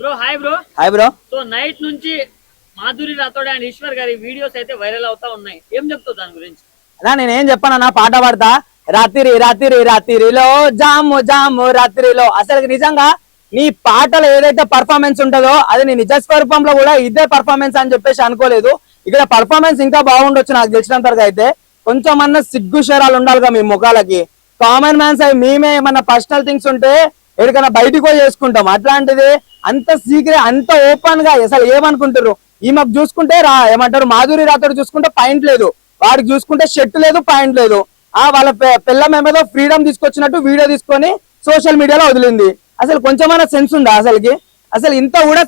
Bro hi bro. Hi bro. So night నుంచి Madhuri Rathod and Eshwar గారి videos అయితే వైరల్ అవుతా ఉన్నాయి. ఏం చెప్తావు దాని గురించి? అన్నా నేనేం చెప్పానన్నా, పాట పాడతా. రాత్రి రాత్రి రాత్రిలో జాము జాము రాత్రిలో. అసలు నిజంగా నీ పాటలో ఏదైతే పర్ఫార్మెన్స్ ఉంటుందో అది నీ నిజ స్వరూపంలో కూడా ఇదే పర్ఫార్మెన్స్ అని చెప్పేసి అనుకోలేదు. ఇక్కడ పర్ఫార్మెన్స్ ఇంకా బాగుండొచ్చు నాకు తెలిసినంత వరకు. అయితే కొంచెం అన్న సిగ్గు శరాలు ఉండాలిగా మీ ముఖాలకి. కామన్ మ్యాన్స్ అవి మేమే ఏమన్నా పర్సనల్ థింగ్స్ ఉంటే ఎక్కడికైనా బయటికి పోయి చేసుకుంటాం. అట్లాంటిది అంత సీక్రెట్ అంత ఓపెన్ గా అసలు ఏమనుకుంటారు? ఈమెకు చూసుకుంటే ఏమంటారు, మాధురి రాథోడ్ చూసుకుంటే పాయింట్ లేదు, వాడికి చూసుకుంటే షర్ట్ లేదు, పాయింట్ లేదు. వాళ్ళ పిల్లం ఏమేదో ఫ్రీడమ్ తీసుకొచ్చినట్టు వీడియో తీసుకొని సోషల్ మీడియాలో వదిలింది. అసలు కొంచెమైనా సెన్స్ ఉందా అసలుకి? అసలు ఇంత కూడా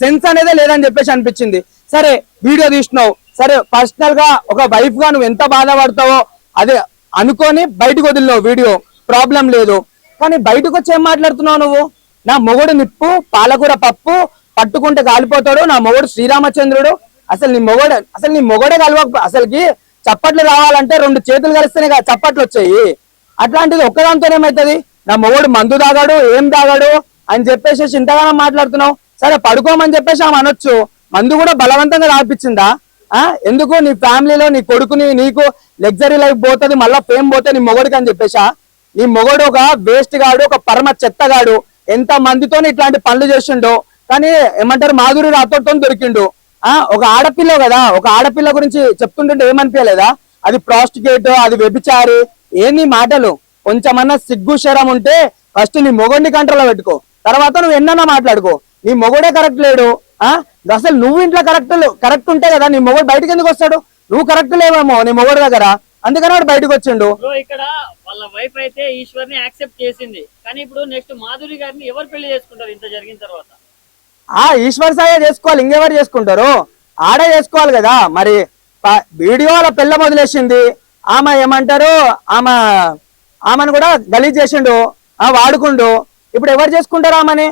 సెన్స్ అనేదే లేదని చెప్పేసి అనిపించింది. సరే వీడియో తీసినావు, సరే పర్సనల్ గా ఒక వైఫ్ గా నువ్వు ఎంత బాధపడతావో అదే అనుకొని బయటకు వదిలినావు వీడియో, ప్రాబ్లం లేదు. కానీ బయటకు వచ్చి ఏం మాట్లాడుతున్నావు నువ్వు? నా మొగుడు నిప్పు పాలకూర పప్పు పట్టుకుంటే కాలిపోతాడు, నా మొగుడు శ్రీరామచంద్రుడు. అసలు నీ మొగడే కలవక అసలుకి చప్పట్లు రావాలంటే 2 చేతులు కలిస్తేనే కదా చప్పట్లు వచ్చాయి. అట్లాంటిది ఒక్కదాంతోనేమవుతుంది? నా మొగుడు మందు తాగాడు, ఏం తాగాడు అని చెప్పేసి ఇంతగానో మాట్లాడుతున్నావు. సరే పడుకోమని చెప్పేసి ఆమె అనొచ్చు, మందు కూడా బలవంతంగా తాపించిందా? ఎందుకు నీ ఫ్యామిలీలో నీ కొడుకుని నీకు లగ్జరీ లైఫ్ పోతుంది, మళ్ళీ ఫేమ్ పోతే నీ మొగుడికి అని చెప్పేసా? నీ మొగుడు ఒక వేస్ట్ గాడు, ఒక పరమ చెత్తగాడు. ఎంత మందితో ఇట్లాంటి పనులు చేసిండో, కానీ ఏమంటారు మాధురి రాథోడ్తో దొరికిండు. ఒక ఆడపిల్ల కదా, ఒక ఆడపిల్ల గురించి చెప్తుంటే ఏమనిపించలేదా? అది ప్రాస్టిట్యూట్, అది వ్యభిచారి. ఏంది మాటలు? కొంచెమన్నా సిగ్గు శరం ఉంటే ఫస్ట్ నీ మొగుడిని కంట్రోల్లో పెట్టుకో, తర్వాత నువ్వు ఎన్నన్నా మాట్లాడుకో. నీ మొగుడే కరెక్ట్ లేడు. అసలు నువ్వు ఇంట్లో కరెక్ట్ ఉంటే కదా నీ మొగుడు బయటకు ఎందుకు వస్తాడు? నువ్వు కరెక్ట్ లేవేమో నీ మొగుడు దగ్గర, అందుకని వాడు బయటకు వచ్చిండు. ఇక్కడ వాళ్ళ వైఫ్ అయితే ఈశ్వర్ ని యాక్సెప్ట్ చేసింది, కానీ ఇప్పుడు నెక్స్ట్ మాధురి గారిని ఎవరు పెళ్లి చేసుకుంటారు ఇంత జరిగిన తర్వాత? ఈశ్వర్ సాయే చేసుకోవాలి, ఇంకెవరు చేసుకుంటారు? ఆడే చేసుకోవాలి కదా. మరి వీడియోల పిల్ల మొదలేసింది, ఆమె ఏమంటారు ఆమెను కూడా గలీజ్ చేసిండు, వాడుకుండు. ఇప్పుడు ఎవరు చేసుకుంటారు ఆమెని?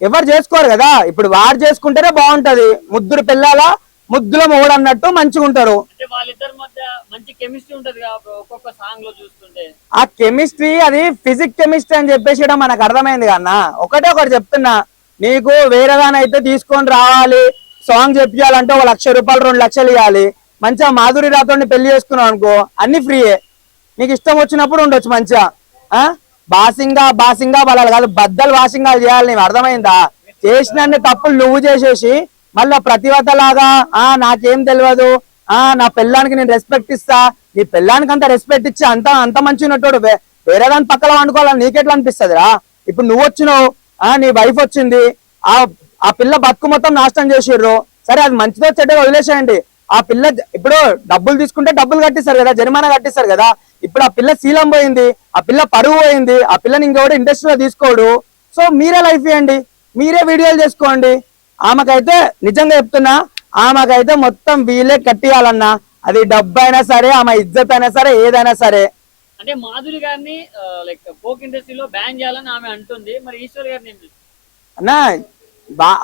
ఎవరు చేసుకోరు కదా. ఇప్పుడు వాడు చేసుకుంటేనే బాగుంటది. ముద్దురు పిల్లల ముద్దుల మొగుడు అన్నట్టు మంచిగా ఉంటారు. వాళ్ళిద్దరి మధ్య మంచి కెమిస్ట్రీ ఉంటది ఒక్కొక్క సాంగ్ లో చూస్తుంటే. ఆ కెమిస్ట్రీ అది ఫిజిక్ కెమిస్ట్రీ అని చెప్పేసి మనకు అర్థమైంది కన్నా. ఒకటి చెప్తున్నా, నీకు వేరేగానైతే తీసుకొని రావాలి, సాంగ్ చెప్పాలంటే 1 లక్ష రూపాయలు 2 లక్షలు ఇవ్వాలి. మంచిగా మాధురి రాథోడ్ని పెళ్లి చేసుకున్నావు అనుకో, అన్ని ఫ్రీయే. నీకు ఇష్టం వచ్చినప్పుడు ఉండొచ్చు మంచిగా. బాసింగా వాళ్ళ కాదు, బద్దలు వాసింగా చేయాలి. నీకు అర్థమైందా? చేసిన తప్పులు నువ్వు చేసేసి మళ్ళా ప్రతివతలాగా నాకేం తెలియదు, నా పిల్లానికి నేను రెస్పెక్ట్ ఇస్తా, నీ పిల్లానికి అంత రెస్పెక్ట్ ఇచ్చి అంత మంచి ఉన్నట్టు వేరే దాని పక్కన వండుకోవాలని నీకెట్లా అనిపిస్తుందిరా? ఇప్పుడు నువ్వు వచ్చినావు, నీ వైఫ్ వచ్చింది, ఆ పిల్ల బతుకు మొత్తం నాశనం చేసిర్రు. సరే అది మంచిదో చెడ్డగా వదిలేసేయండి. ఆ పిల్ల ఇప్పుడు డబ్బులు తీసుకుంటే డబ్బులు కట్టిస్తారు కదా, జరిమానా కట్టిస్తారు కదా. ఇప్పుడు ఆ పిల్ల శీలం పోయింది, ఆ పిల్ల పరువు పోయింది, ఆ పిల్లని ఇంకెవడు ఇండస్ట్రీలో తీసుకోడు. సో మీరే లైఫ్ ఇవ్వండి, మీరే వీడియోలు చేసుకోండి. ఆమెకైతే నిజంగా చెప్తున్నా, ఆమెకైతే మొత్తం వీళ్ళే కట్టియాలన్నా. అది డబ్బు అయినా సరే, ఆమె ఇజ్జత్ అయినా సరే, ఏదైనా సరే. అంటే మాధురి గారిని లైక్ ఫోక్ ఇండస్ట్రీలో బ్యాన్ చేయాలని ఆమె అంటుంది. మరి ఈశ్వర్ గారిని అన్నా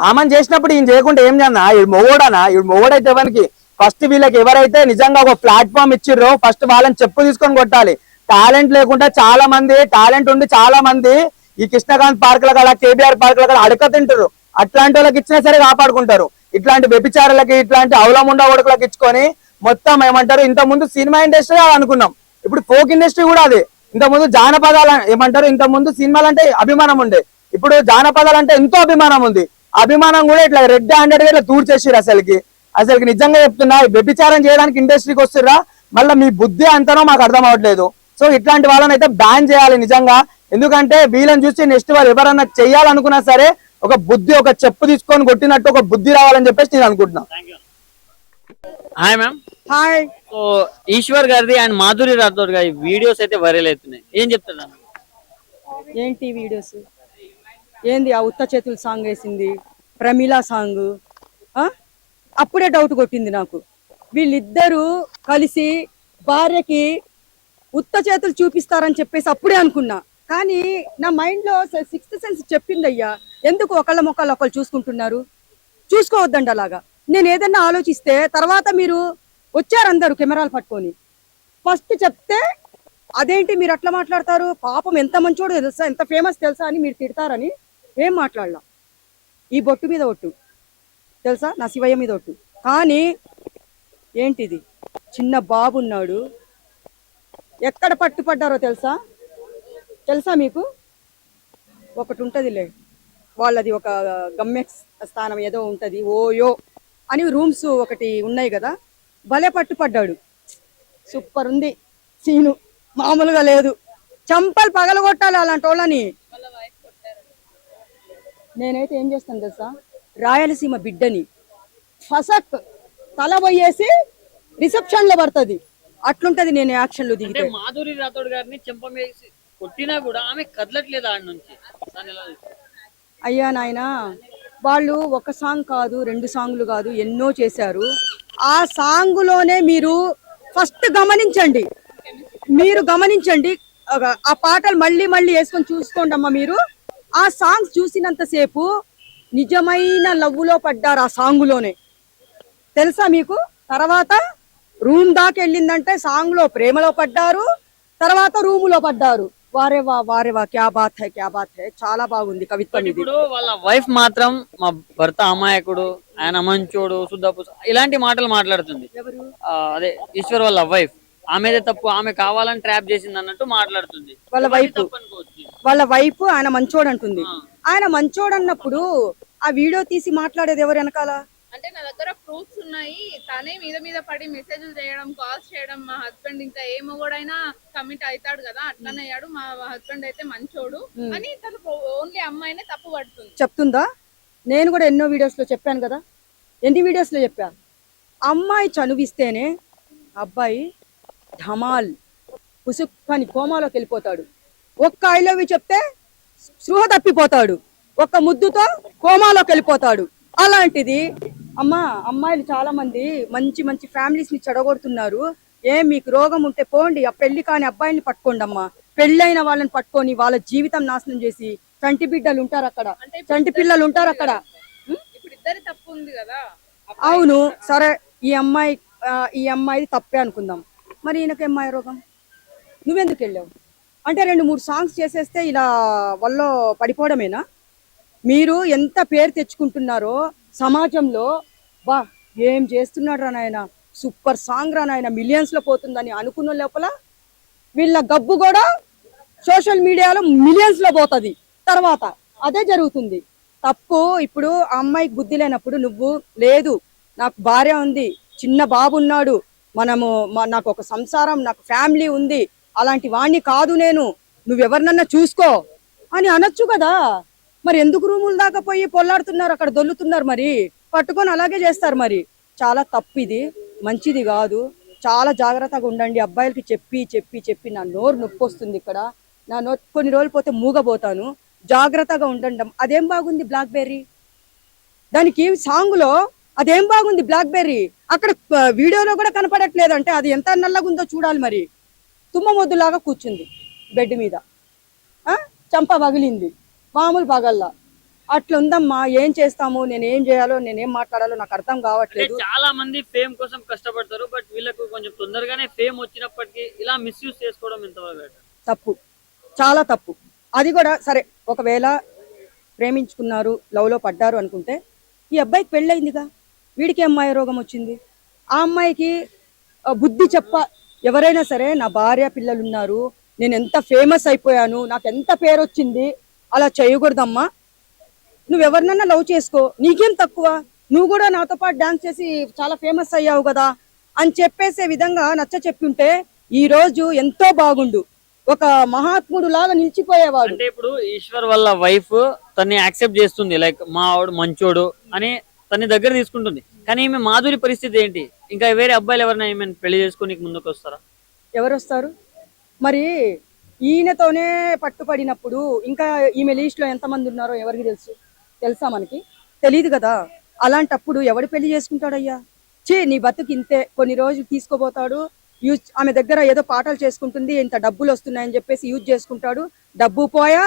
ఆమెను చేసినప్పుడు ఈయన చేయకుండా ఏం చేన్నా? ఈడు మొగోడనా? ఈడు మొగోడైతే ఎవరికి ఫస్ట్ వీళ్ళకి ఎవరైతే నిజంగా ఒక ప్లాట్ఫామ్ ఇచ్చిర్రో ఫస్ట్ వాళ్ళని చెప్పు తీసుకొని కొట్టాలి. టాలెంట్ లేకుండా చాలా మంది, టాలెంట్ ఉండి చాలా మంది ఈ కృష్ణకాంత్ పార్కుల కాడ, కేబీఆర్ పార్కుల కాడ అడక తింటారు. అట్లాంటి వాళ్ళకి ఇచ్చినా సరే కాపాడుకుంటారు. ఇట్లాంటి వ్యభిచారులకి, ఇట్లాంటి అవలముండ కొడుకులకు ఇచ్చుకొని మొత్తం ఏమంటారు, ఇంత ముందు సినిమా ఇండస్ట్రీ అనుకున్నాం, ఇప్పుడు ఫోక్ ఇండస్ట్రీ కూడా అది. ఇంత ముందు జానపదాలు ఏమంటారు, ఇంత ముందు సినిమాలు అంటే అభిమానం ఉండే, ఇప్పుడు జానపదాలు అంటే ఎంతో అభిమానం ఉంది. అభిమానం కూడా ఇట్లా రెడ్ హ్యాండెడ్ గా ఇట్లా తూర్చేసిర్రు. అసలుకి నిజంగా చెప్తున్నా, వ్యభిచారం చేయడానికి ఇండస్ట్రీకి వస్తుర్రా, మళ్ళీ మీ బుద్ధి అంతనో మాకు అర్థం అవ్వట్లేదు. సో ఇట్లాంటి వాళ్ళని అయితే బ్యాన్ చేయాలి నిజంగా. ఎందుకంటే వీళ్ళని చూసి నెక్స్ట్ వాళ్ళు ఎవరన్నా చెయ్యాలనుకున్నా సరే ఒక బుద్ధి, ఒక చెప్పు తీసుకొని కొట్టినట్టు ఒక బుద్ధి రావాలని చెప్పేసి నేను అనుకుంటున్నా. Hi ma'am. Hi. So Eswar గారిది అండ్ మాధురి రాథోడ్ గారి వీడియోస్ అయితే వైరల్ అవుతున్నాయి, ఏం చెప్తున్నారు? ఏంటి వీడియోస్? ఏంది ఆ ఉత్త చేతుల సాంగ్ వేసింది, ప్రమీలా సాంగ్. అప్పుడే డౌట్ కొట్టింది నాకు. వీళ్ళిద్దరూ కలిసి భార్యకి ఉత్త చేతులు చూపిస్తారని చెప్పేసి అప్పుడే అనుకున్నా. కానీ నా మైండ్ లో 6th సెన్స్ చెప్పింది, అయ్యా ఎందుకు ఒకళ్ళ మొక్కలు ఒకళ్ళు చూసుకుంటున్నారు? చూసుకోవద్దండి అలాగా. నేను ఏదన్నా ఆలోచిస్తే తర్వాత మీరు వచ్చారు అందరు కెమెరాలు పట్టుకొని, ఫస్ట్ చెప్తే అదేంటి మీరు అట్లా మాట్లాడతారు, పాపం ఎంత మంచోడు తెలుసా, ఎంత ఫేమస్ తెలుసా అని మీరు తిడతారని ఏం మాట్లాడలా. ఈ బొట్టు మీద ఒట్టు తెలుసా, నా శివయ్య మీద ఒట్టు. కానీ ఏంటిది, చిన్న బాబు ఉన్నాడు, ఎక్కడ పట్టుపడ్డారో తెలుసా? తెలుసా మీకు? ఒకటి ఉంటదిలే, వాళ్ళది ఒక గమ్య స్థానం ఏదో ఉంటది, ఓయో అని రూమ్స్ ఒకటి ఉన్నాయి కదా, భలే పట్టుపడ్డాడు. సూపర్ ఉంది సీను, మామూలుగా లేదు. చంపలు పగలగొట్టాలి అలాంటి వాళ్ళని. నేనైతే ఏం చేస్తాను తెలుసా, రాయలసీమ బిడ్డని ఫసక్ తల పోయేసి రిసెప్షన్ లో పడుతుంది, అట్లుంటది నేను యాక్షన్ లో అంటే దిగితే. మాధురి రాథోడ్ గారిని చెంపమేసి కొట్టినా కూడా ఆమె కదలట్లేదు ఆడ నుంచి. దాన్ని ఎలా చూస్తారు? అయ్యా నాయనా, వాళ్ళు ఒక సాంగ్ కాదు, 2 సాంగ్లు కాదు, ఎన్నో చేశారు. ఆ సాంగులోనే మీరు ఫస్ట్ గమనించండి, మీరు గమనించండి. ఆ పాటలు మళ్ళీ మళ్ళీ వేసుకొని చూసుకోండి అమ్మా. మీరు ఆ సాంగ్స్ చూసినంతసేపు నిజమైన లవ్వులో పడ్డారు ఆ సాంగులోనే, తెలుసా మీకు? తర్వాత రూమ్ దాకా వెళ్ళిందంటే సాంగ్ లో ప్రేమలో పడ్డారు, తర్వాత రూములో పడ్డారు. వారేవా వారేవా, క్యా బాత్ హై క్యా బాత్ హై, చాలా బాగుంది కవిత్వం ఇది. ఇప్పుడు వాళ్ళ వైఫ్ మాత్రం మా భర్త అమాయకుడు, ఆయన మంచోడు, శుద్ధపు ఇలాంటి మాటలు మాట్లాడుతుంది. ఎవరు? అదే ఈశ్వర్ వాళ్ళ వైఫ్, ఆమెదే తప్పు, ఆమె కావాలని ట్రాప్ చేసింది అన్నట్టు మాట్లాడుతుంది. వాళ్ళ ఎవరిది వైఫ్, తప్పు అనుకోవచ్చు? వాళ్ళ వైఫ్ ఆయన మంచోడు అంటుంది. ఆ. ఆయన మంచోడు అన్నప్పుడు ఆ వీడియో తీసి మాట్లాడేది ఎవరు వెనకాల? అంటే నా దగ్గర ప్రూఫ్స్ ఉన్నాయి, తనే మీద మీద పడి మెసేజ్లు చేయడం, కాల్స్ చేయడం. మా హస్బెండ్ ఇంకా ఏ మొగోడైనా కమిట్ అవుతాడు కదా, అట్లనే అయ్యాడు. మా హస్బెండ్ అయితే మంచోడు అని తను ఓన్లీ అమ్మాయినే తప్పు పడుతుంది. చెప్తుందా? నేను కూడా ఎన్నో వీడియోస్ లో చెప్పాను కదా, ఎన్ని వీడియోస్ లో చెప్పా, అమ్మాయి చనువిస్తేనే అబ్బాయి ధమాల్ పుసుక్కని కోమాలోకి వెళ్ళిపోతాడు. ఒక్క ఐ లవ్ యూ చెప్తే స్పృహ తప్పిపోతాడు, ఒక్క ముద్దుతో కోమాలోకి వెళ్ళిపోతాడు. అలాంటిది అమ్మా, అమ్మాయిలు చాలా మంది మంచి మంచి ఫ్యామిలీస్ ని చెడగొడుతున్నారు. మీకు రోగం ఉంటే పోండి, ఆ పెళ్లి కాని అబ్బాయిని పట్టుకోండి అమ్మా. పెళ్ళైన వాళ్ళని పట్టుకొని వాళ్ళ జీవితం నాశనం చేసి చంటి బిడ్డలు ఉంటారు అక్కడ, చంటి పిల్లలు ఉంటారు అక్కడ. ఇప్పుడు ఇద్దరి తప్పు ఉంది కదా. అవును సరే, ఈ అమ్మాయి తప్పే అనుకుందాం, మరి ఈయనకి అమ్మాయి రోగం, నువ్వెందుకు వెళ్ళావు? అంటే 2-3 సాంగ్స్ చేసేస్తే ఇలా వల్ల పడిపోవడమేనా? మీరు ఎంత పేరు తెచ్చుకుంటున్నారో సమాజంలో, బా ఏం చేస్తున్నాడు రా నాయన, సూపర్ సాంగ్ రా నాయన, మిలియన్స్ లో పోతుందని అనుకున్న లోపల వీళ్ళ గబ్బు కూడా సోషల్ మీడియాలో మిలియన్స్ లో పోతుంది. తర్వాత అదే జరుగుతుంది. తప్పు. ఇప్పుడు ఆ అమ్మాయికి బుద్ధి లేనప్పుడు నువ్వు లేదు, నాకు భార్య ఉంది, చిన్న బాబు ఉన్నాడు, నాకు ఒక సంసారం, నాకు ఫ్యామిలీ ఉంది, అలాంటి వాణ్ణి కాదు నేను, నువ్వెవరినన్నా చూసుకో అని అనొచ్చు కదా. మరి ఎందుకు రూముల దాకా పోయి పొల్లాడుతున్నారు, అక్కడ దొల్లుతున్నారు, మరి పట్టుకొని అలాగే చేస్తారు. మరి చాలా తప్పు, ఇది మంచిది కాదు. చాలా జాగ్రత్తగా ఉండండి. అబ్బాయిలకి చెప్పి చెప్పి చెప్పి నా నోరు నొప్పి వస్తుంది ఇక్కడ, నా నోరు కొన్ని రోజులు పోతే మూగబోతాను. జాగ్రత్తగా ఉండండి. అదేం బాగుంది బ్లాక్ బెర్రీ, దానికి సాంగ్ లో అదేం బాగుంది బ్లాక్ బెర్రీ, అక్కడ వీడియోలో కూడా కనపడట్లేదు. అంటే అది ఎంత నల్లగా ఉందో చూడాలి. మరి తుమ్మ మొద్దులాగా కూర్చుంది బెడ్ మీద, చంప పగిలింది, మామూలు పగల్లా. అట్లా ఉందమ్మా. ఏం చేస్తాము, నేనేం చేయాలో, నేనేం మాట్లాడాలో నాకు అర్థం కావట్లేదు. చాలా మంది ఫేమ్ కోసం కష్టపడతారు, బట్ వీళ్ళకు కొంచెం తొందరగానే ఫేమ్ వచ్చినప్పటికీ ఇలా మిస్యూజ్ చేసుకోవడం ఎంతవరకు తప్పు, చాలా తప్పు. అది కూడా సరే, ఒకవేళ ప్రేమించుకున్నారు, లవ్ లో పడ్డారు అనుకుంటే, ఈ అబ్బాయికి పెళ్ళయిందిగా, వీడికి అమ్మాయి రోగం వచ్చింది. ఆ అమ్మాయికి బుద్ధి చెప్ప, ఎవరైనా సరే నా భార్య పిల్లలు ఉన్నారు, నేను ఎంత ఫేమస్ అయిపోయాను, నాకు ఎంత పేరు వచ్చింది, అలా చేయకూడదమ్మా. నువ్వెవరినన్నా లవ్ చేసుకో, నీకేం తక్కువ, నువ్వు కూడా నాతో పాటు డాన్స్ చేసి చాలా ఫేమస్ అయ్యావు కదా అని చెప్పేసే విధంగా నచ్చ చెప్పుంటే ఈ రోజు ఎంతో బాగుండు, ఒక మహాత్ముడు లాగా నిలిచిపోయేవాడు. అంటే ఇప్పుడు ఈశ్వర్ వాళ్ళ వైఫ్ తన్ని యాక్సెప్ట్ చేస్తుంది, లైక్ మా వాడు మంచోడు అని తన్ని దగ్గర తీసుకుంటుంది. కానీ ఈమె మాధురి పరిస్థితి ఏంటి? ఇంకా వేరే అబ్బాయిలు ఎవరైనా ఈమె పెళ్లి చేసుకుని ముందుకు వస్తారా? ఎవరు వస్తారు మరి? ఈయనతోనే పట్టుపడినప్పుడు ఇంకా ఈమె లిస్ట్ లో ఎంతమంది ఉన్నారో ఎవరికి తెలుసా? మనకి తెలియదు కదా. అలాంటప్పుడు ఎవడు పెళ్లి చేసుకుంటాడయ్యా? నీ బతుకు ఇంతే, కొన్ని రోజులు తీసుకోబోతాడు, ఆమె దగ్గర ఏదో పాటలు చేసుకుంటుంది, ఇంత డబ్బులు వస్తున్నాయని చెప్పేసి యూజ్ చేసుకుంటాడు. డబ్బు పోయా,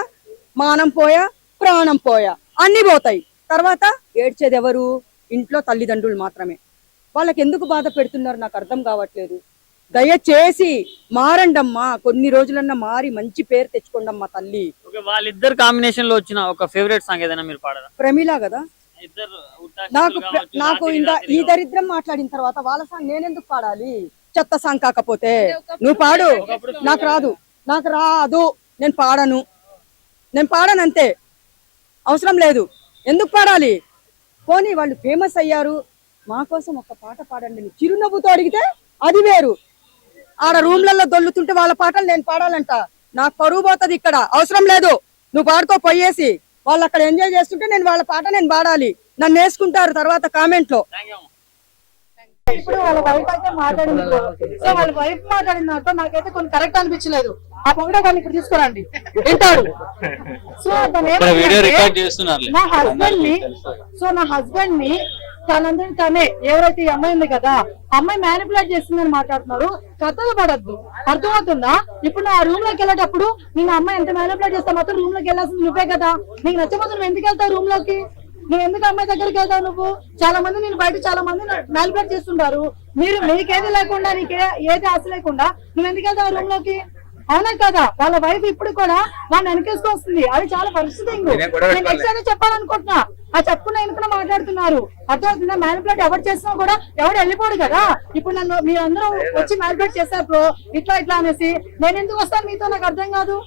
మానం పోయా, ప్రాణం పోయా, అన్ని పోతాయి. తర్వాత ఏడ్చేది ఎవరు? ఇంట్లో తల్లిదండ్రులు మాత్రమే. వాళ్ళకి ఎందుకు బాధ పెడుతున్నారు నాకు అర్థం కావట్లేదు. దయచేసి మారండమ్మా, కొన్ని రోజులన్నా మారి మంచి పేరు తెచ్చుకోండమ్మా తల్లి. ఓకే, వాళ్ళిద్దరు కాంబినేషన్ లో వచ్చిన ఒక ఫేవరెట్ సాంగ్ ఏదైనా మీరు పాడరా? ప్రమీల కదా. ఇద్దరు నాకు ఇంకా ఈ దరిద్రం మాట్లాడిన తర్వాత వాళ్ళ సాంగ్ నేనెందుకు పాడాలి? చెత్త సాంగ్ కాకపోతే నువ్వు పాడు, నాకు రాదు, నేను పాడను అంతే, అవసరం లేదు, ఎందుకు పాడాలి? పోనీ వాళ్ళు ఫేమస్ అయ్యారు, మా కోసం ఒక పాట పాడండి అని చిరునవ్వుతో అడిగితే అది వేరు. ఆడ రూమ్లలో దొల్లుతుంటే వాళ్ళ పాటలు నేను పాడాలంట, నాకు పరువు పోతుంది ఇక్కడ, అవసరం లేదు, నువ్వు పాడుకో పోయేసి. వాళ్ళు అక్కడ ఎంజాయ్ చేస్తుంటే నేను వాళ్ళ పాట నేను పాడాలి, నన్ను వేసుకుంటారు తర్వాత కామెంట్ లో. ఇప్పుడు వాళ్ళ వైఫ్ అయితే మాట్లాడింది, సో వాళ్ళ వైఫ్ మాట్లాడిన దాంట్లో నాకైతే కొన్ని కరెక్ట్ అనిపించలేదు. ఆ పొగడ కానీ ఇప్పుడు తీసుకురండి వింటాడు. సో నా హస్బెండ్ ని తనందరినీ తనే, ఎవరైతే ఈ అమ్మాయి ఉంది కదా, అమ్మాయి మ్యానిపులేట్ చేస్తుందని మాట్లాడుతున్నారు. కథలు పడద్దు, అర్థమవుతుందా? ఇప్పుడు నా రూమ్ లోకి వెళ్ళేటప్పుడు నేను అమ్మాయి ఎంత మ్యానిపులేట్ చేస్తా, మొత్తం రూమ్ లోకి వెళ్ళాల్సింది నువ్వే కదా. నీకు నచ్చకపోతే నువ్వు ఎందుకు వెళ్తావు రూమ్ లోకి? నువ్వు ఎందుకు అమ్మాయి దగ్గరికి వెళ్తావు? నువ్వు చాలా మంది నేను బయట చాలా మంది మ్యానిపులేట్ చేస్తుంటారు. నీకేది లేకుండా, ఏది ఆశ లేకుండా నువ్వు ఎందుకు వెళ్తావు రూమ్ లోకి? అవునా కదా? వాళ్ళ వైఫ్ ఇప్పుడు కూడా వాళ్ళని వెనకేసుకొస్తుంది, అది చాలా పరిస్థితి. నేను నెక్స్ట్ అదే చెప్పాలనుకుంటున్నా, ఆ చెప్పుకున్న వెనుక మాట్లాడుతున్నారు. అర్థమవుతుందా? మ్యానిపులేట్ ఎవరు చేసినా కూడా ఎవరు వెళ్ళిపోడు కదా. ఇప్పుడు నన్ను మీరందరూ వచ్చి మ్యానిపులేట్ చేశారు ఇట్లా అనేసి, నేను ఎందుకు వస్తాను మీతో? నాకు అర్థం కాదు.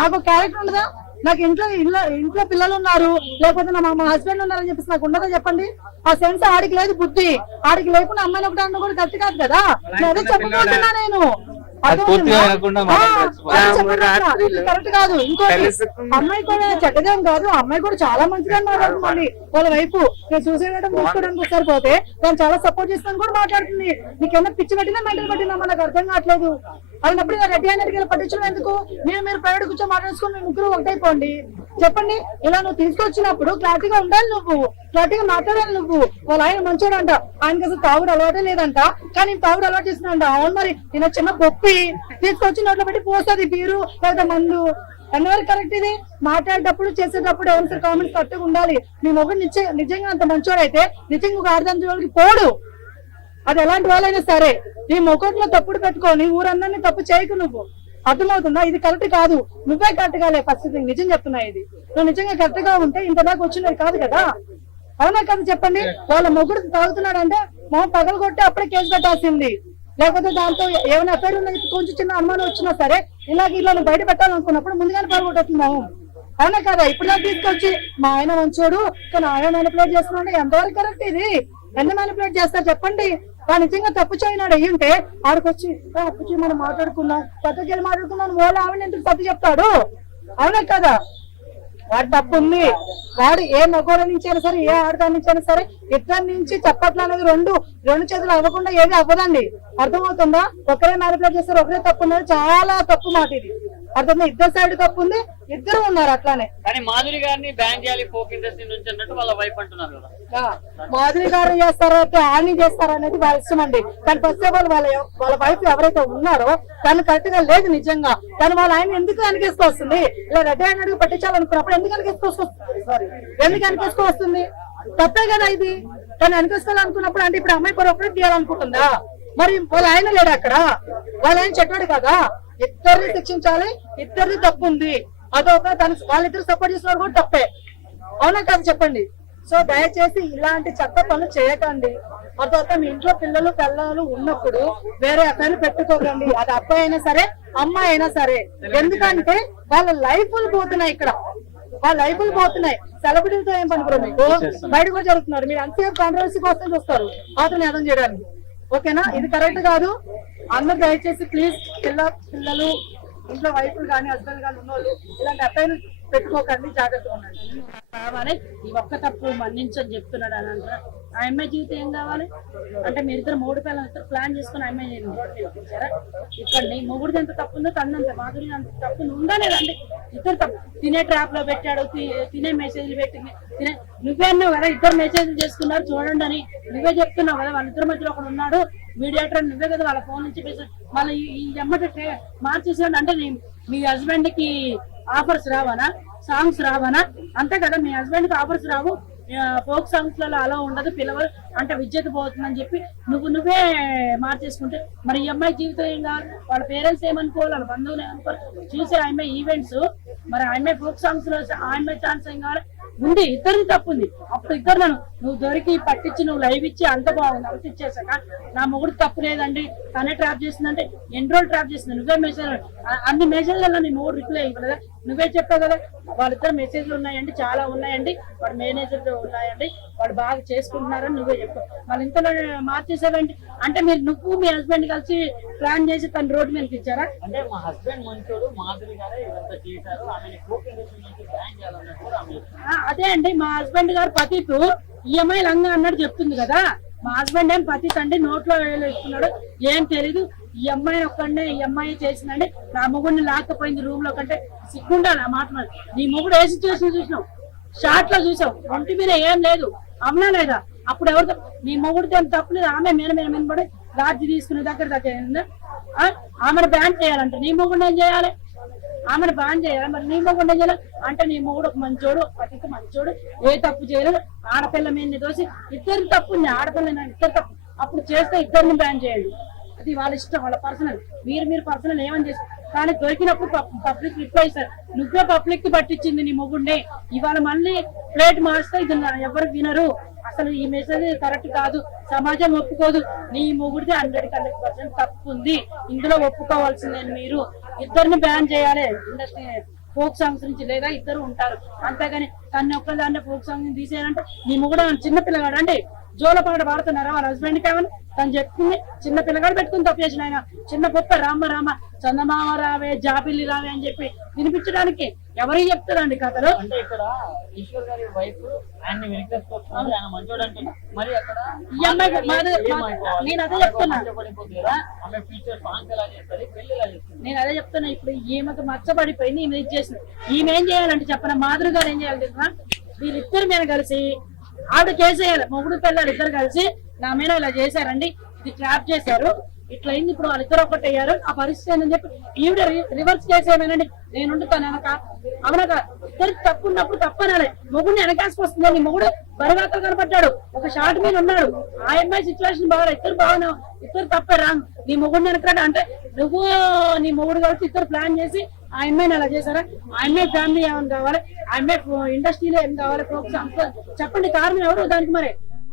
నాకు క్యారెక్టర్ ఉండదా? నాకు ఇంట్లో పిల్లలు ఉన్నారు, లేకపోతే మా హస్బెండ్ ఉన్నారని చెప్పేసి నాకు ఉండదా? చెప్పండి. ఆ సెన్స్ ఆడికి లేదు, బుద్ధి ఆడికి లేకుండా అమ్మాయిని ఒకటి అన్న కూడా కరెక్ట్ కాదు కదా. అదే చెప్పబోతున్నా నేను. కరెక్ట్ కాదు. ఇంకోటి, అమ్మాయి కూడా చెడ్డదేం కాదు, అమ్మాయి కూడా చాలా మంచిగా మాట్లాడుతుంది. వాళ్ళ వైపు నేను సూసైడ్ చూసుకోవడానికి ఒకసారి పోతే నేను చాలా సపోర్ట్ చేస్తాను కూడా మాట్లాడుతుంది. నీకేమన్నా పిచ్చి పట్టినా మెంటల్ పట్టినా నాకు అర్థం కావట్లేదు. అలాంటప్పుడు రెడ్డి అనేది పట్టించడం ఎందుకు? మీరు ప్రైవేట్ కూర్చొని మాట్లాడుకొని మీ ముగ్గురు ఒకటైపోండి. చెప్పండి, ఇలా నువ్వు తీసుకొచ్చినప్పుడు క్లారిటీగా ఉండాలి, నువ్వు క్లారిటీగా మాట్లాడాలి. నువ్వు వాళ్ళ ఆయన మంచోడు అంట, ఆయనకి అసలు తాగుడు అలవాటే లేదంట, కానీ తాగుడు అలవాటు చేసినా. అవును, మరి నేను చిన్న పొప్పి తీసుకొచ్చి నోట్లో పెట్టి పోస్తుంది బీరు లేదా మందు. ఎంతవరకు కరెక్ట్ ఇది? మాట్లాడేటప్పుడు చేసేటప్పుడు ఎవరి కామెంట్స్ కరెక్ట్గా ఉండాలి. మీ మొగ్గు నిజంగా అంత మంచోడు అయితే నిజంగా ఒక అర్థం పోడు. అది ఎలాంటి వాళ్ళైనా సరే నీ మొక్కట్లో తప్పుడు పెట్టుకొని ఊరందరినీ తప్పు చేయకు నువ్వు. అర్థమవుతుందా? ఇది కరెక్ట్ కాదు. నువ్వే కరెక్ట్ కాలే ఫస్ట్ థింగ్. నిజం చెప్తున్నా, ఇది నువ్వు నిజంగా కరెక్ట్ గా ఉంటే ఇంత దాకా వచ్చినది కాదు కదా. అవునా కదా? చెప్పండి. వాళ్ళ మొగ్గుడు తాగుతున్నాడు అంటే మొహం పగలు కొట్టి అప్పుడే కేసు పెట్టాల్సింది. లేకపోతే దాంతో ఏమైనా అఫైర్ ఉన్నది కొంచెం చిన్న అనుమానం వచ్చినా సరే ఇలా బయట పెట్టాలనుకున్నప్పుడు ముందుగానే పగలగొట్టేస్తున్నావు. అవునా కదా? ఇప్పుడు తీసుకొచ్చి మా ఆయన మంచోడు కానీ ఆయన మ్యానిపులేట్ చేస్తున్నాడు, ఎంతవరకు కరెక్ట్ ఇది? ఎంత మ్యానిపులేట్ చేస్తారు చెప్పండి? వాడు నిజంగా తప్పు చేయనాడు అయ్యుంటే ఆడికొచ్చి తప్పు చేయి మనం మాట్లాడుకుందాం, పక్కకి వెళ్ళి మాట్లాడుకుందాం, వాళ్ళ ఆవిడ ఎందుకు తప్పు చెప్తాడు? అవునా కదా? వాడు తప్పు ఉంది. వాడు ఏ నగోడ నుంచి అయినా సరే, ఏ ఆడదాని నుంచి అయినా సరే, ఇద్దరి నుంచి చప్పట్లు అనేది రెండు చేతులు అవ్వకుండా ఏది అవ్వదండి. అర్థమవుతుందా? ఒకరే మ్యానిపులేట్ చేస్తారు, ఒకరే తప్పు ఉన్నారు, చాలా తప్పు మాట ఇది. అర్థం? ఇద్దరు సైడ్ తప్పు ఉంది, ఇద్దరు ఉన్నారు అట్లానే. కానీ మాధురి గారిని బ్యాన్ చేయాలి ఫోక్ ఇండస్ట్రీ నుంచి అన్నట్టు వాళ్ళ వైఫ్ అంటున్నారు కదా. మాధురి గారు చేస్తారో ఆని చేస్తారో అనేది వాళ్ళ ఇష్టం అండి. కానీ ఫస్ట్ ఆఫ్ ఆల్ వాళ్ళ వైఫ్ ఎవరైతే ఉన్నారో దాన్ని కరెక్ట్ గా లేదు నిజంగా. కానీ వాళ్ళ ఆయన ఎందుకు వెనకేసుకొస్తుంది? ఇలా రెడ్డి ఆయన అడుగు పట్టించాలనుకున్నప్పుడు ఎందుకు వెనకేసుకొస్తుంది? తప్పే కదా ఇది. కానీ వెనకేసుకోవాలనుకున్నప్పుడు అంటే ఇప్పుడు అమ్మాయి కూడా ఒకటే తీయాలనుకుంటుందా? మరి వాళ్ళ ఆయన లేడు అక్కడ, వాళ్ళ ఆయన చెట్టాడు కదా. ఇద్దరిని శిక్షించాలి, ఇద్దరిది తప్పు ఉంది. అదొక వాళ్ళిద్దరు సపోర్ట్ చేసిన కూడా తప్పే. అవునా కాదు చెప్పండి? సో దయచేసి ఇలాంటి చెత్త పనులు చేయకండి. అదొక మీ ఇంట్లో పిల్లలు ఉన్నప్పుడు వేరే అబ్బాయిని పెట్టుకోకండి. అది అబ్బాయి అయినా సరే, అమ్మాయి అయినా సరే. ఎందుకంటే వాళ్ళ లైఫ్లు పోతున్నాయి ఇక్కడ, వాళ్ళ లైఫ్లు పోతున్నాయి. సెలబ్రిటీలతో ఏం పనుకోరు మీకు? బయట కూడా జరుగుతున్నారు. మీరు అంతసేపు కాంట్రవర్సీ కోసం చూస్తారు అతను అర్థం చేయడానికి. ఓకేనా? ఇది కరెక్ట్ కాదు. అందరూ దయచేసి ప్లీజ్ పిల్లలు ఇంట్లో వైఫ్లు కానీ హస్బెండ్ కానీ ఉన్నోళ్ళు ఇలాంటి అబ్బాయిలు పెట్టుకోకండి, జాగ్రత్తగా ఉండండి. కావాలి ఈ ఒక్క తప్పు మన్నించని చెప్తున్నాడు అని అంటారు. ఆ అమ్మాయి జీవితం ఏం కావాలి అంటే మీరిద్దరు మూడు పిల్లలు ప్లాన్ చేసుకుని ఆ అమ్మాయి చూపించారా? ఇక్కడ నీ మొగుడిది ఎంత తప్పు ఉందో తనంత మాధురి అంత తప్పు ఉండలేదండి. ఇద్దరు తప్పు. తినే ట్రాప్ లో పెట్టాడు, తినే మెసేజ్లు పెట్టింది, నువ్వే అన్నావు కదా ఇద్దరు మెసేజ్లు చేసుకున్నారు చూడండి అని. నువ్వే చెప్తున్నావు కదా వాళ్ళిద్దరి మధ్యలో ఒకడు ఉన్నాడు మీడియేటర్, నువ్వే కదా వాళ్ళ ఫోన్ నుంచి మళ్ళీ ఈ అమ్మటి మార్చేసాడు అంటే మీ హస్బెండ్ కి ఆఫర్స్ రావానా, సాంగ్స్ రావానా? అంతే కదా, మీ హస్బెండ్ కి ఆఫర్స్ రావు, ఫోక్ సాంగ్స్ లలో అలా ఉండదు, పిల్లవారు అంటే విద్యత పోతుందని చెప్పి నువ్వే మార్చేసుకుంటే మరి ఈ అమ్మాయి జీవితం ఏం కాదు, వాళ్ళ పేరెంట్స్ ఏమనుకోవాలి, వాళ్ళ బంధువులు ఏమనుకోవాలి, చూసే ఆ అమ్మాయి ఈవెంట్స్, మరి ఆ అమ్మాయి ఫోక్ సాంగ్స్ లో ఆ అమ్మాయి ఛాన్స్ ఏం కావాలి ఉంది, ఇద్దరిది తప్పు ఉంది. అప్పుడు ఇద్దరు నువ్వు దొరికి పట్టించి నువ్వు లైవ్ ఇచ్చి అంత బాగుంది, అంత ఇచ్చేసాక నా మొగుడు తప్పు లేదండి తనే ట్రాప్ చేసిందంటే ఎన్ని రోజులు ట్రాప్ చేసింది, నువ్వే మెసేజ్ అన్ని మెసేజ్లలో నీ మొగుడు రిప్లై ఇవ్వలేదా, నువ్వే చెప్పావు కదా వాళ్ళిద్దరు మెసేజ్లు ఉన్నాయండి, చాలా ఉన్నాయండి, వాడు మేనేజర్ ఉన్నాయండి, వాడు బాగా చేసుకుంటున్నారని నువ్వే చెప్పావు, మళ్ళీ ఇంతలో మార్చేసావండి. అంటే నువ్వు మీ హస్బెండ్ కలిసి ప్లాన్ చేసి తన రోడ్డు మీదకి ఇచ్చారా? అంటే మా హస్బెండ్ మంచోడు, మాధురి గారే ఇదంతా చేశారు, ఆమె కోక్ ఇండస్ట్రీ నుంచి బ్యాన్ చేయాలన్నట్టు కూడా ఆమె అదే అండి, మా హస్బెండ్ గారు పతితు ఈఎంఐ లంగా అన్నట్టు చెప్తుంది కదా. మా హస్బెండ్ ఏం పతిత్ అండి, నోట్లో వేలు ఇస్తున్నాడు ఏం తెలీదు, ఈ అమ్మాయి ఒక్కడే ఈ అమ్మాయి చేసిందండి, నా మొగుడిని లాక్కపోయింది రూమ్ లో కంటే సిగ్గుండాలి ఆ మాట. నీ మొగుడు ఏ సిచ్యువేషన్ చూసినావు, షార్ట్ లో చూసావు, ఒంటి మీద ఏం లేదు, అవునా లేదా? అప్పుడు ఎవరితో నీ మొగుడితో ఏం తప్పలేదు, ఆమె మీద పడి లాడ్జి తీసుకునే దగ్గర ఆమెను బ్యాన్ చేయాలంటే నీ మొగుడు ఏం చేయాలి, ఆమెను బ్యాన్ చేయాలి. మరి నీ మొగుడు ఏం చేయాలి అంటే నీ మొగుడు ఒక మంచోడు, పతికి మంచోడు, ఏ తప్పు చేయలేదు, ఆడపిల్ల మీద దోసి ఇద్దరు తప్పు ఉంది, ఆడపిల్ల ఇద్దరు తప్పు, అప్పుడు చేస్తే ఇద్దరిని బ్యాన్ చేయండి, అది వాళ్ళ ఇష్టం, వాళ్ళ పర్సనల్, మీరు పర్సనల్ ఏమని చేస్తారు. కానీ దొరికినప్పుడు పబ్లిక్ రిప్లై ఇస్తారు, నువ్వే పబ్లిక్ కి పట్టించింది నీ మొగుడిని, ఇవాళ మళ్ళీ ప్లేట్ మార్స్తే ఇది ఎవరు వినరు, అసలు ఈ మెసేజ్ కరెక్ట్ కాదు, సమాజం ఒప్పుకోదు, నీ మొగుడితే 100% తప్పు ఉంది, ఇందులో ఒప్పుకోవాల్సిందే, మీరు ఇద్దరిని బ్యాన్ చేయాలి ఇండస్ట్రీ ఫోక్ సాంగ్స్ నుంచి, లేదా ఇద్దరు ఉంటారు అంతేగాని తను ఒక్కదాన్ని ఫోక్ సాంగ్ తీసేయాలంటే నీ మొగుడు చిన్న పిల్లగాడు అండి, జోలపాట పాడుతున్నారా వాళ్ళ హస్బెండ్ కావని తను చెప్తుంది, చిన్న పిల్లగాడు పెట్టుకుని తప్పు చేసిన ఆయన చిన్న గొప్ప రామ చందమామ రావే జాబిల్లి రావే అని చెప్పి వినిపించడానికి ఎవరికి చెప్తారండి కథలు. అంటే ఇక్కడ ఈశ్వర్ గారి వైఫ్ ఆయన వెనకేసుకొస్తున్నారు, ఆయన మంచోడు అంటున్నా, మరి అక్కడ ఈ అమ్మాయి నేను అదే చెప్తున్నా, ఆమె ఫ్యూచర్ సాంగ్స్ ఎలా చేస్తుంది, పెళ్లి ఎలా చేస్తుంది, నేను అదే చెప్తున్నా. ఇప్పుడు ఈమెకు మచ్చబడిపోయింది, ఈమె ఇది చేసింది, ఈమె ఏం చేయాలంటే చెప్పన మాధురి గారు ఏం చేయాలి తెలుసా, వీళ్ళిద్దరు మీద కలిసి ఆవిడ కేసేయాలి, మొగుడు పిల్లలు ఇద్దరు కలిసి నా మీద ఇలా చేశారండి, ఇది ట్రాప్ చేశారు, ఇట్లా అయింది, ఇప్పుడు వాళ్ళిద్దరు ఒకటి అయ్యారు, ఆ పరిస్థితి ఏంటని చెప్పి ఈవిడ రివర్స్ చేసేమేనండి, నేను తను వెనక అవునక ఇద్దరికి తప్పు ఉన్నప్పుడు తప్పనాలి, మొగుడిని వెనకాసుకొస్తుంది, నీ మొగుడు బరుగాతో కనపడ్డాడు, ఒక షార్ట్ మీద ఉన్నాడు, ఆ అమ్మాయి సిచ్యువేషన్ బాగా ఇద్దరు బాగా ఇద్దరు తప్పే రాంగ్, నీ మొగుడిని వెనకాడు అంటే నువ్వు నీ మొగుడు కలిసి ఇద్దరు ప్లాన్ చేసి ఆ అమ్మాయిని అలా చేశారా, ఆ అమ్మాయి ఫ్యామిలీ ఏమని కావాలి, ఆ అమ్మాయి ఇండస్ట్రీలో ఏం కావాలి, చెప్పండి కారణం ఎవరు దానికి మరి